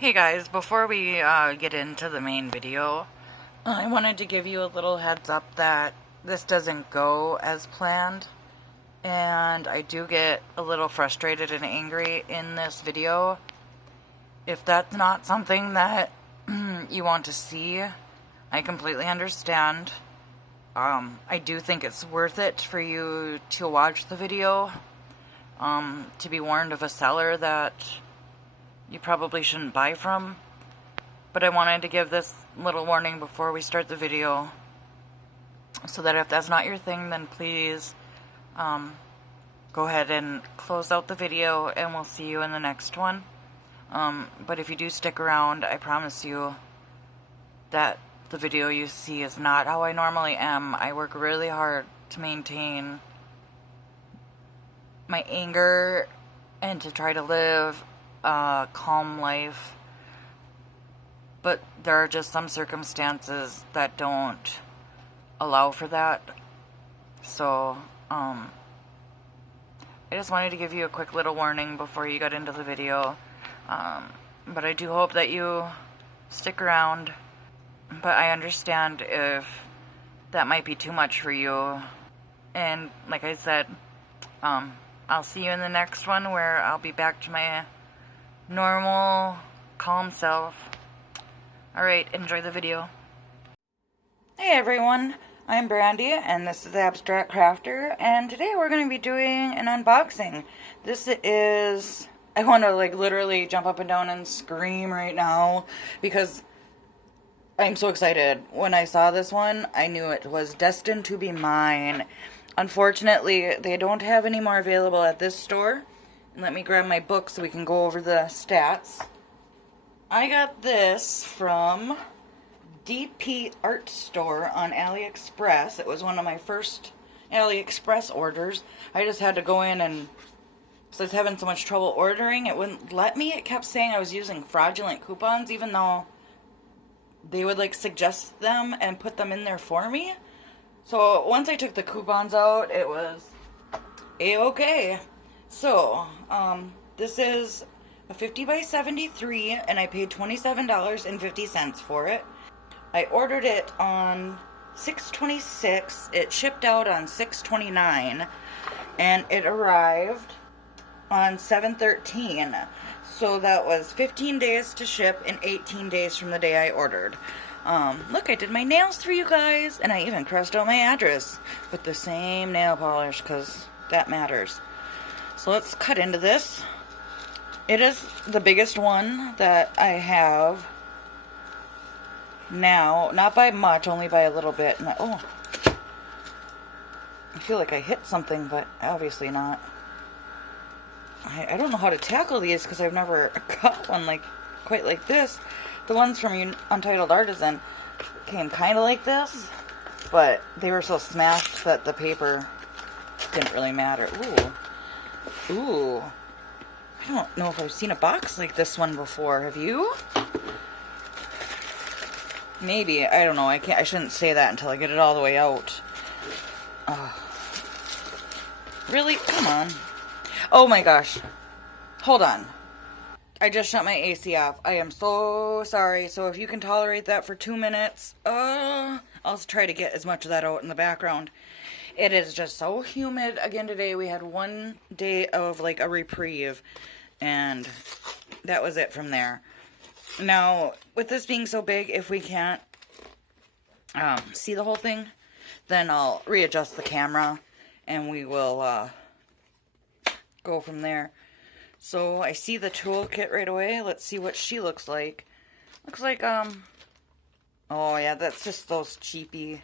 Hey guys, before we get into the main video, I wanted to give you a little heads up that this doesn't go as planned, and I do get a little frustrated and angry in this video. If that's not something that you want to see, I completely understand. I do think it's worth it for you to watch the video, to be warned of a seller that you probably shouldn't buy from, but I wanted to give this little warning before we start the video, so that if that's not your thing, then please go ahead and close out the video and we'll see you in the next one. But if you do stick around, I promise you that the video you see is not how I normally am. I work really hard to maintain my anger and to try to live a calm life, but there are just some circumstances that don't allow for that. So I just wanted to give you a quick little warning before you got into the video, but I do hope that you stick around. But I understand if that might be too much for you, and like I said, I'll see you in the next one where I'll be back to my normal, calm self. Alright, enjoy the video. Hey everyone, I'm Brandy, and this is the Abstract Crafter, and today we're going to be doing an unboxing. This is, I want to like literally jump up and down and scream right now, because I'm so excited. When I saw this one, I knew it was destined to be mine. Unfortunately, they don't have any more available at this store. Let me grab my book so we can go over the stats. I got this from DP Art Store on AliExpress. It was one of my first AliExpress orders. I just had to go in, and so I was having so much trouble ordering, it wouldn't let me. It kept saying I was using fraudulent coupons, even though they would like suggest them and put them in there for me. So once I took the coupons out, it was a-okay. So, this is a 50 by 73, and I paid $27.50 for it. I ordered it on 6/26. It shipped out on 6/29, and it arrived on 7/13. So that was 15 days to ship and 18 days from the day I ordered. Look, I did my nails for you guys, and I even crossed out my address with the same nail polish, because that matters. So let's cut into this. It is the biggest one that I have now. Not by much, only by a little bit. And I feel like I hit something, but obviously not. I don't know how to tackle these because I've never got one like quite like this. The ones from Untitled Artisan came kind of like this, but they were so smashed that the paper didn't really matter. Ooh. I don't know if I've seen a box like this one before. Have you? Maybe. I don't know. I shouldn't say that until I get it all the way out. Really? Come on. Oh my gosh. Hold on. I just shut my AC off. I am so sorry. So if you can tolerate that for 2 minutes, I'll try to get as much of that out in the background. It is just so humid again today. We had one day of like a reprieve, and that was it from there. Now, with this being so big, if we can't see the whole thing, then I'll readjust the camera and we will go from there. So I see the toolkit right away. Let's see what she looks like. Looks like, oh yeah, that's just those cheapy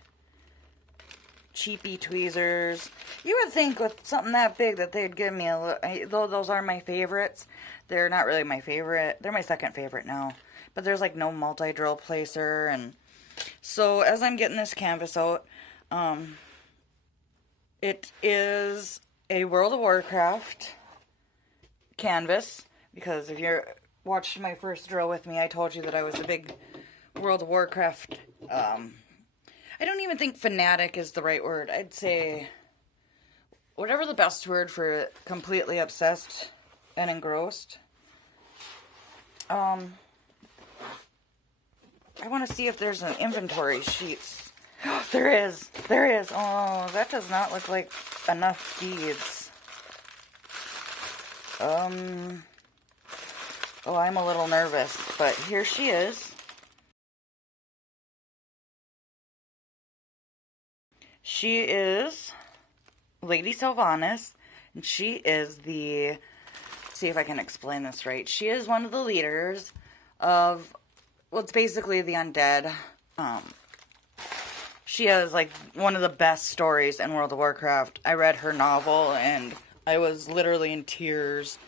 tweezers. You would think with something that big that they'd give me a little, though those are my favorites. They're not really my favorite. They're my second favorite now. But there's like no multi-drill placer. And so as I'm getting this canvas out, it is a World of Warcraft canvas, because if you're watched my first drill with me, I told you that I was a big World of Warcraft, I don't even think fanatic is the right word. I'd say whatever the best word for completely obsessed and engrossed. I want to see if there's an inventory sheets. There is. There is. Oh, that does not look like enough beads. Oh, I'm a little nervous, but here she is. She is Lady Sylvanas, and she is the, let's see if I can explain this right. She is one of the leaders of, well, it's basically the undead. She has, like, one of the best stories in World of Warcraft. I read her novel, and I was literally in tears.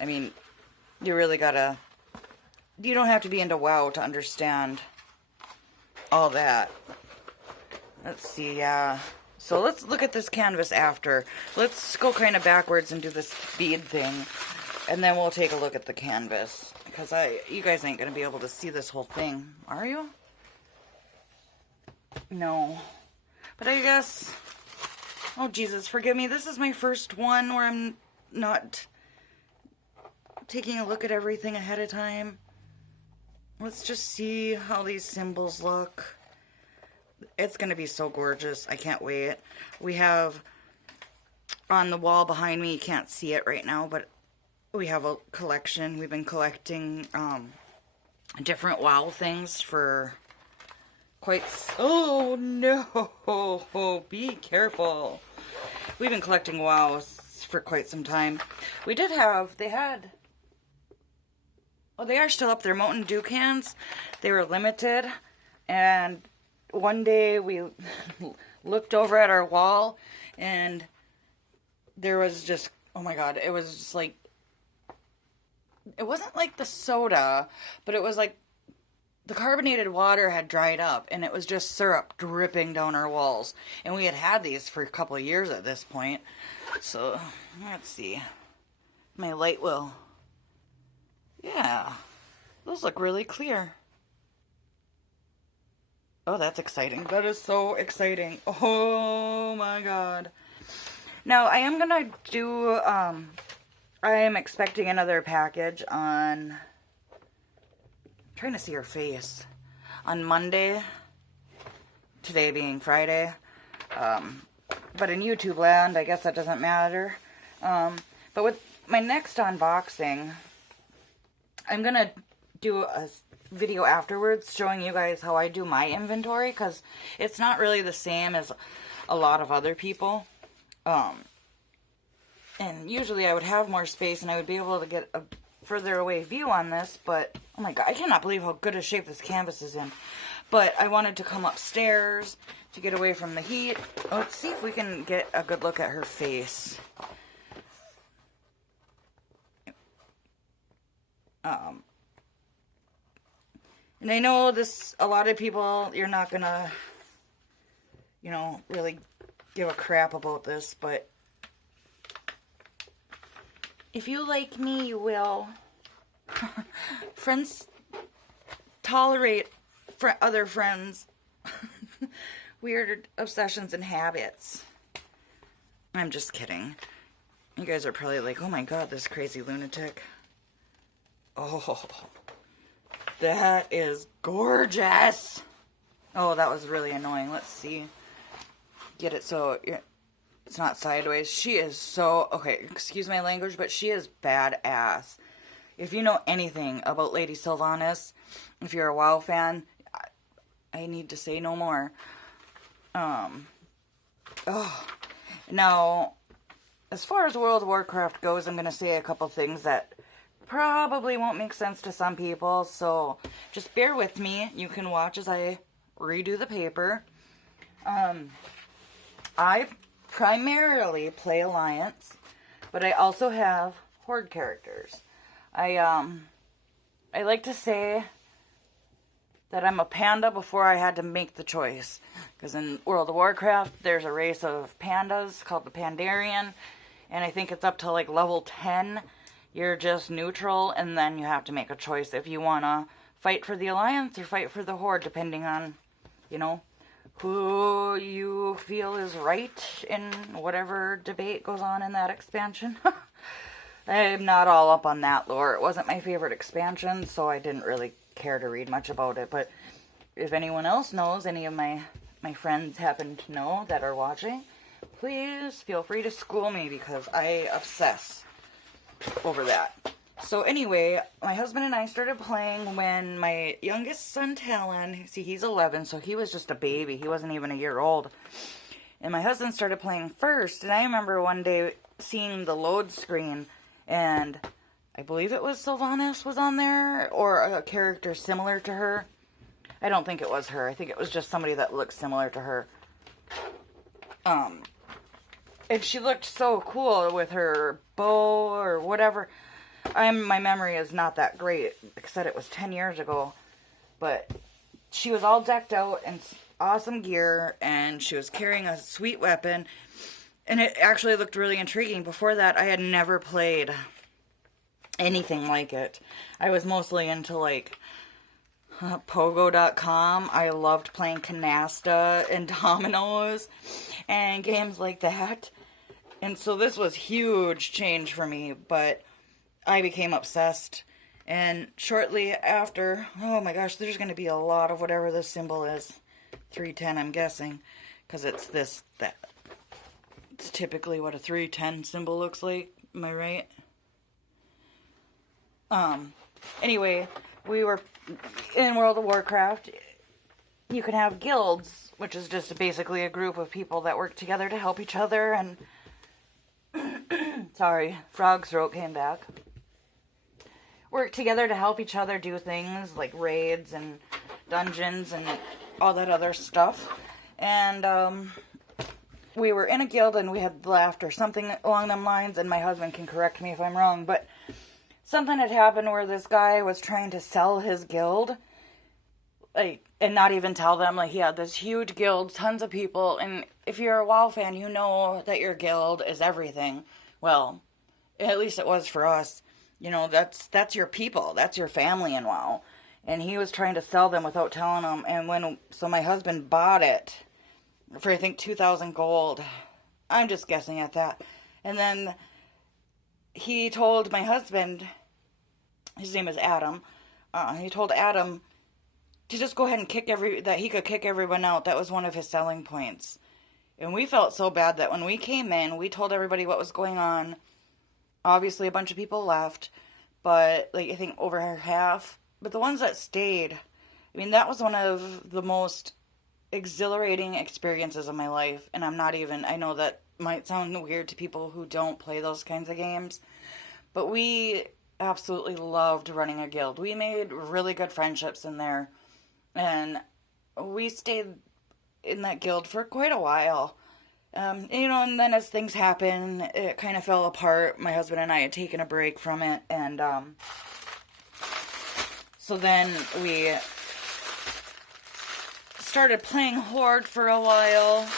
I mean, you really gotta, you don't have to be into WoW to understand all that. Let's see, yeah. So let's look at this canvas after. Let's go kind of backwards and do this bead thing. And then we'll take a look at the canvas. Because you guys ain't going to be able to see this whole thing, are you? No. But I guess, oh Jesus, forgive me. This is my first one where I'm not taking a look at everything ahead of time. Let's just see how these symbols look. It's going to be so gorgeous. I can't wait. We have on the wall behind me, you can't see it right now, but we have a collection. We've been collecting different WoW things for quite... Oh, no. Be careful. We've been collecting WoW for quite some time. We did have... They had... Oh, they are still up there. Mountain Dew cans. They were limited. And one day we looked over at our wall and there was just... Oh, my God. It was just like... It wasn't like the soda, but it was like the carbonated water had dried up and it was just syrup dripping down our walls. And we had had these for a couple of years at this point. So, let's see. My light will... Yeah. Those look really clear. Oh, that's exciting. That is so exciting. Oh my God. Now, I am going to do... I am expecting another package on, I'm trying to see her face, on Monday, today being Friday, but in YouTube land, I guess that doesn't matter. But with my next unboxing, I'm going to do a video afterwards showing you guys how I do my inventory, because it's not really the same as a lot of other people. And usually I would have more space and I would be able to get a further away view on this, but oh my God, I cannot believe how good a shape this canvas is in. But I wanted to come upstairs to get away from the heat. Let's see if we can get a good look at her face. And I know this, a lot of people, you're not gonna, you know, really give a crap about this, but if you like me, you will. Friends tolerate other friends' weird obsessions and habits. I'm just kidding. You guys are probably like, oh my God, this crazy lunatic. Oh, that is gorgeous. Oh, that was really annoying. Let's see. Get it so it's not sideways. She is so... Okay, excuse my language, but she is badass. If you know anything about Lady Sylvanas, if you're a WoW fan, I need to say no more. Now, as far as World of Warcraft goes, I'm going to say a couple things that probably won't make sense to some people, so just bear with me. You can watch as I redo the paper. I primarily play Alliance, but I also have Horde characters. I like to say that I'm a panda before I had to make the choice. Because in World of Warcraft, there's a race of pandas called the Pandarian, and I think it's up to like level 10. You're just neutral, and then you have to make a choice if you want to fight for the Alliance or fight for the Horde, depending on, you know, who you feel is right in whatever debate goes on in that expansion. I'm not all up on that lore. It wasn't my favorite expansion, so I didn't really care to read much about it. But if anyone else knows, any of my friends happen to know that are watching, please feel free to school me because I obsess over that. So anyway, my husband and I started playing when my youngest son, Talon, see, he's 11, so he was just a baby. He wasn't even a year old. And my husband started playing first, and I remember one day seeing the load screen, and I believe it was Sylvanas was on there, or a character similar to her. I don't think it was her. I think it was just somebody that looked similar to her. And she looked so cool with her bow or whatever. My memory is not that great. Like I said, it was 10 years ago. But she was all decked out in awesome gear, and she was carrying a sweet weapon. And it actually looked really intriguing. Before that, I had never played anything like it. I was mostly into, like, Pogo.com. I loved playing Canasta and Dominoes and games like that. And so this was huge change for me, but I became obsessed. And shortly after, oh my gosh, there's going to be a lot of whatever this symbol is. 310, I'm guessing, because it's that. It's typically what a 310 symbol looks like. Am I right? Anyway, we were in World of Warcraft. You can have guilds, which is just basically a group of people that work together to help each other. And sorry, frog throat came back. Work together to help each other do things like raids and dungeons and all that other stuff. And we were in a guild and we had left or something along them lines, and my husband can correct me if I'm wrong, but something had happened where this guy was trying to sell his guild, like, and not even tell them. Like, he had this huge guild, tons of people, and if you're a WoW fan, you know that your guild is everything. Well, at least it was for us. You know, that's your people, that's your family in WoW. And he was trying to sell them without telling them, and so my husband bought it for, I think, 2,000 gold. I'm just guessing at that. And then he told my husband, his name is Adam, he told Adam to just go ahead and that he could kick everyone out. That was one of his selling points. And we felt so bad that when we came in, we told everybody what was going on. Obviously, a bunch of people left, but, like, I think over half. But the ones that stayed, I mean, that was one of the most exhilarating experiences of my life. And I know that might sound weird to people who don't play those kinds of games, but we absolutely loved running a guild. We made really good friendships in there, and we stayed in that guild for quite a while. And then as things happen, it kind of fell apart. My husband and I had taken a break from it, and so then we started playing Horde for a while,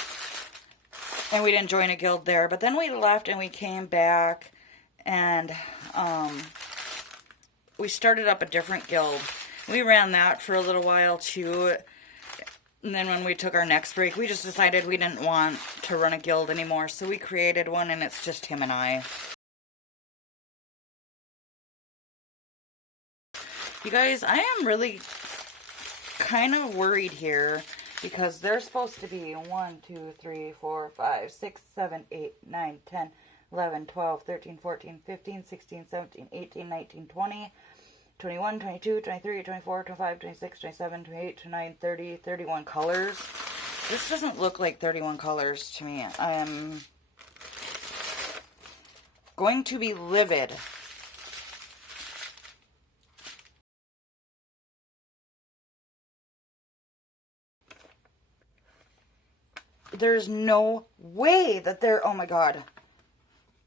and we didn't join a guild there. But then we left and we came back, and we started up a different guild. We ran that for a little while too. And then when we took our next break, we just decided we didn't want to run a guild anymore. So we created one, and it's just him and I. You guys, I am really kind of worried here because there's supposed to be 1, 2, 3, 4, 5, 6, 7, 8, 9, 10, 11, 12, 13, 14, 15, 16, 17, 18, 19, 20... 21, 22, 23, 24, 25, 26, 27, 28, 29, 30, 31 colors. This doesn't look like 31 colors to me. I am going to be livid. There's no way that oh my god.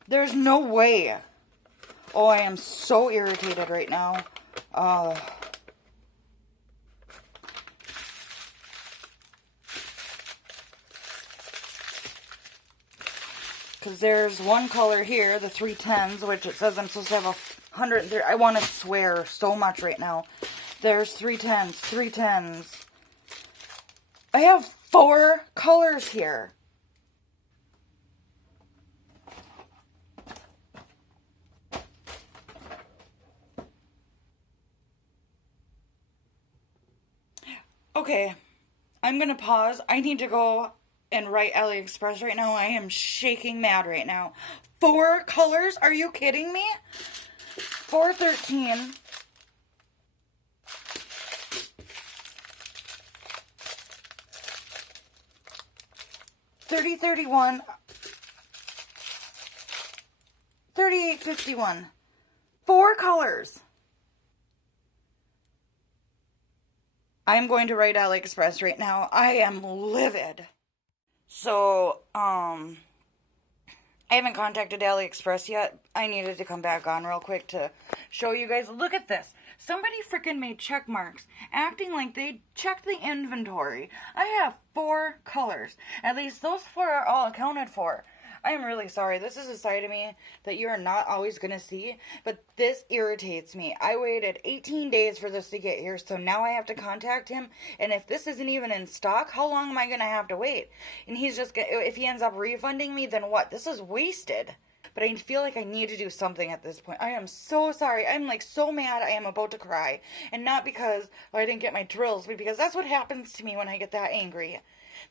There's no way. Oh, I am so irritated right now. Because there's one color here, the 310s, which it says I'm supposed to have 130. I want to swear so much right now. There's 310s, 310s. I have 4 colors here. Okay, I'm gonna pause. I need to go and write AliExpress right now. I am shaking mad right now. 4 colors? Are you kidding me? 413. 3031. 3851. 4 colors. I'm going to write AliExpress right now. I am livid. So, I haven't contacted AliExpress yet. I needed to come back on real quick to show you guys. Look at this. Somebody freaking made check marks, acting like they checked the inventory. I have 4 colors. At least those 4 are all accounted for. I am really sorry. This is a side of me that you are not always going to see, but this irritates me. I waited 18 days for this to get here, so now I have to contact him, and if this isn't even in stock, how long am I going to have to wait? And he's just going to, if he ends up refunding me, then what? This is wasted. But I feel like I need to do something at this point. I am so sorry. I'm like so mad I am about to cry. And not because I didn't get my drills, but because that's what happens to me when I get that angry.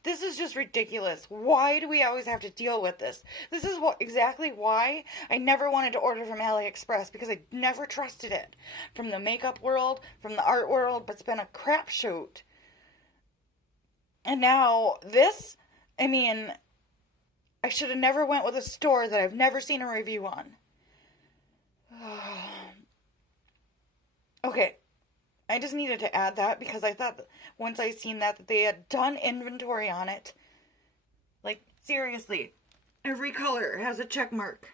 This is just ridiculous. Why do we always have to deal with this? This is exactly why I never wanted to order from AliExpress, because I never trusted it. From the makeup world, from the art world, but it's been a crapshoot. And now this, I mean, I should have never went with a store that I've never seen a review on. Okay. I just needed to add that because I thought once I seen that they had done inventory on it. Like, seriously. Every color has a check mark.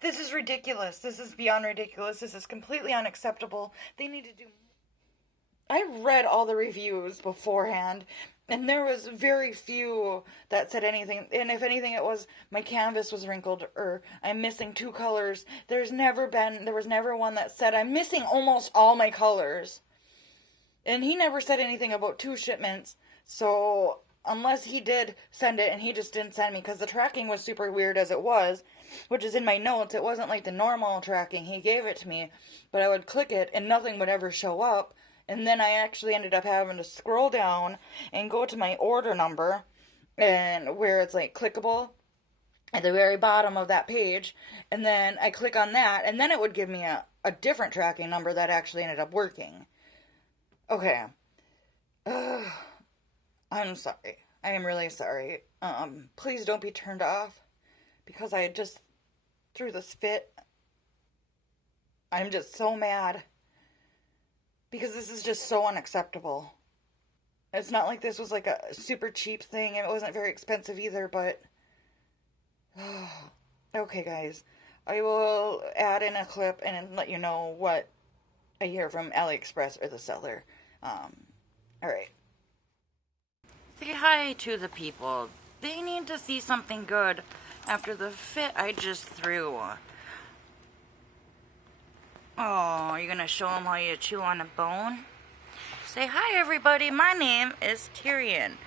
This is ridiculous. This is beyond ridiculous. This is completely unacceptable. They need to do... I read all the reviews beforehand, and there was very few that said anything. And if anything, it was my canvas was wrinkled, or I'm missing 2 colors. There was never one that said I'm missing almost all my colors. And he never said anything about 2 shipments. So unless he did send it and he just didn't send me, because the tracking was super weird as it was, which is in my notes. It wasn't like the normal tracking. He gave it to me, but I would click it and nothing would ever show up. And then I actually ended up having to scroll down and go to my order number, and where it's like clickable at the very bottom of that page. And then I click on that, and then it would give me a different tracking number that actually ended up working. Okay. I'm sorry. I am really sorry. Please don't be turned off, because I just threw this fit. I'm just so mad. Because this is just so unacceptable. It's not like this was like a super cheap thing, and it wasn't very expensive either, but... Okay, guys. I will add in a clip and let you know what I hear from AliExpress or the seller. Alright. Say hi to the people. They need to see something good after the fit I just threw. Oh, you're gonna show them how you chew on a bone? Say hi, everybody. My name is Tyrion,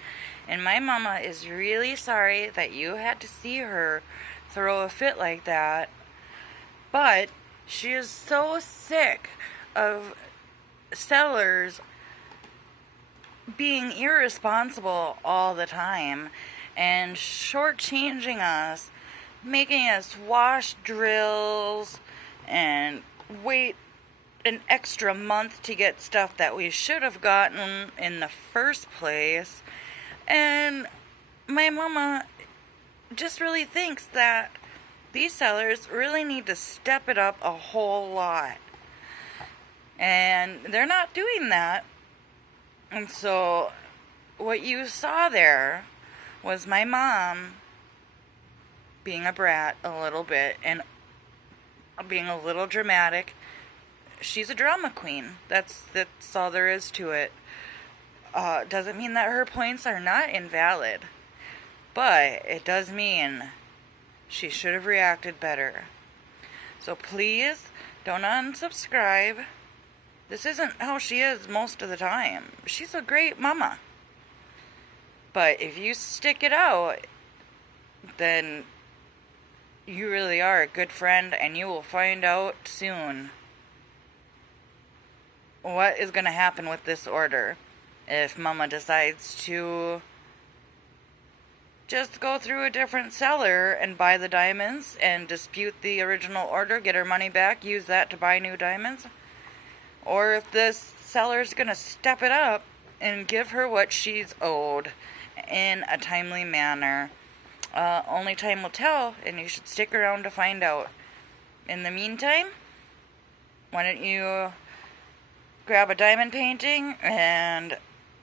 and my mama is really sorry that you had to see her throw a fit like that. But she is so sick of sellers being irresponsible all the time and shortchanging us, making us wash drills and wait an extra month to get stuff that we should have gotten in the first place. And my mama just really thinks that these sellers really need to step it up a whole lot. And they're not doing that. And so what you saw there was my mom being a brat a little bit and being a little dramatic. She's a drama queen. That's all there is to it. Doesn't mean that her points are not invalid, but it does mean she should have reacted better. So please don't unsubscribe. This isn't how she is most of the time. She's a great mama. But if you stick it out, then you really are a good friend, and you will find out soon. what is going to happen with this order if Mama decides to just go through a different seller and buy the diamonds and dispute the original order, get her money back, use that to buy new diamonds, or if this seller's going to step it up and give her what she's owed in a timely manner. Only time will tell, and you should stick around to find out. In the meantime, why don't you grab a diamond painting and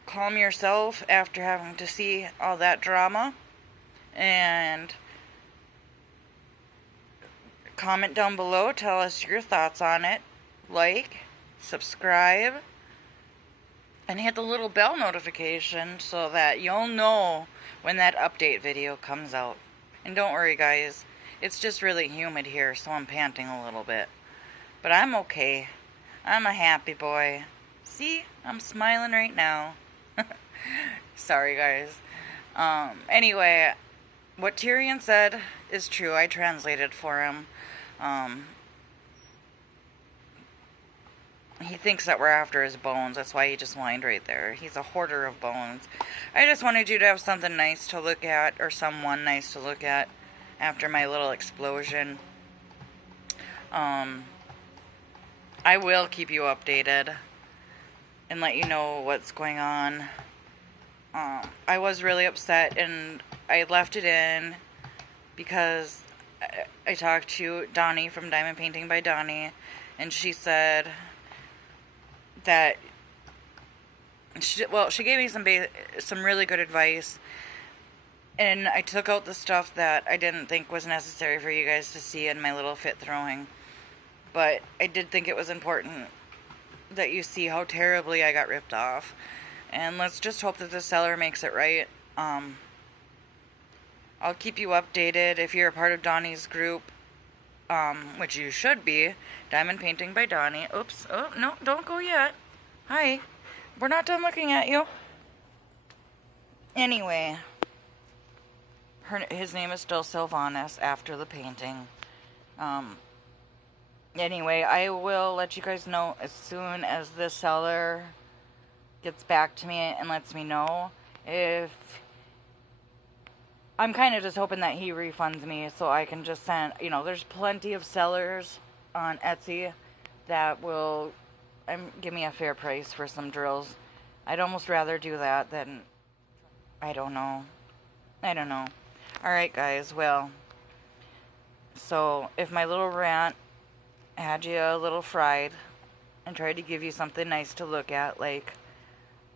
calm yourself after having to see all that drama, and comment down below, tell us your thoughts on it, like, subscribe, and hit the little bell notification so that you'll know when that update video comes out. And don't worry guys, it's just really humid here, so I'm panting a little bit. But I'm okay. I'm a happy boy. See? I'm smiling right now. Sorry guys. Anyway, what Tyrion said is true. I translated for him. He thinks that we're after his bones. That's why he just whined right there. He's a hoarder of bones. I just wanted you to have something nice to look at, or someone nice to look at after my little explosion. I will keep you updated and let you know what's going on. I was really upset, and I left it in because I talked to Doni from Diamond Painting by Doni, and she said that she gave me some really good advice, and I took out the stuff that I didn't think was necessary for you guys to see in my little fit throwing. But I did think it was important that you see how terribly I got ripped off. And let's just hope that the seller makes it right. I'll keep you updated if you're a part of Donnie's group, which you should be. Diamond Painting by Doni. Oops. Oh, no, don't go yet. Hi. We're not done looking at you. Anyway, his name is still Sylvanas after the painting. Anyway, I will let you guys know as soon as the seller gets back to me and lets me know. If I'm kind of just hoping that he refunds me so I can just send, there's plenty of sellers on Etsy that will give me a fair price for some drills. I'd almost rather do that than, I don't know. Alright guys, well, so if my little rant had you a little fried and tried to give you something nice to look at, like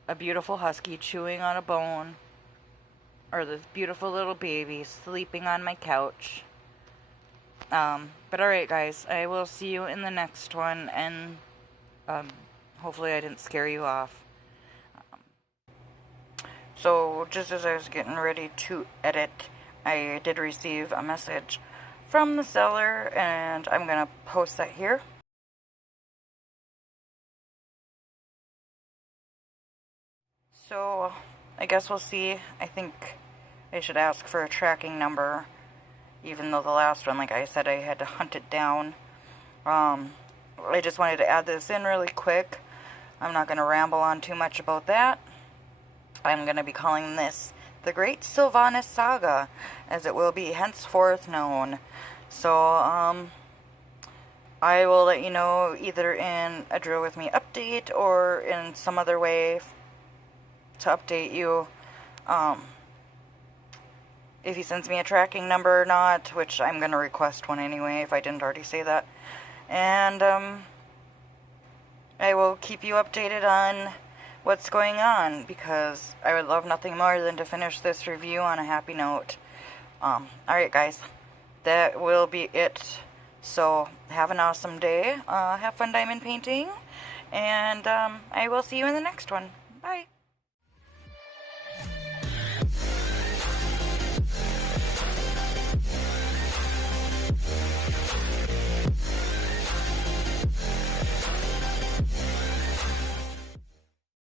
a beautiful husky chewing on a bone, or this beautiful little baby sleeping on my couch. But alright guys, I will see you in the next one, and hopefully I didn't scare you off. So just as I was getting ready to edit, I did receive a message from the seller, and I'm gonna post that here. So I guess we'll see. I think I should ask for a tracking number, even though the last one, like I said, I had to hunt it down. I just wanted to add this in really quick. I'm not gonna ramble on too much about that. I'm gonna be calling this the Great Sylvanas Saga, as it will be henceforth known. So, I will let you know either in a Drill With Me update or in some other way to update you, if he sends me a tracking number or not, which I'm going to request one anyway if I didn't already say that. And, I will keep you updated on what's going on, because I would love nothing more than to finish this review on a happy note. Alright guys, that will be it. So, have an awesome day, have fun diamond painting, and I will see you in the next one. Bye!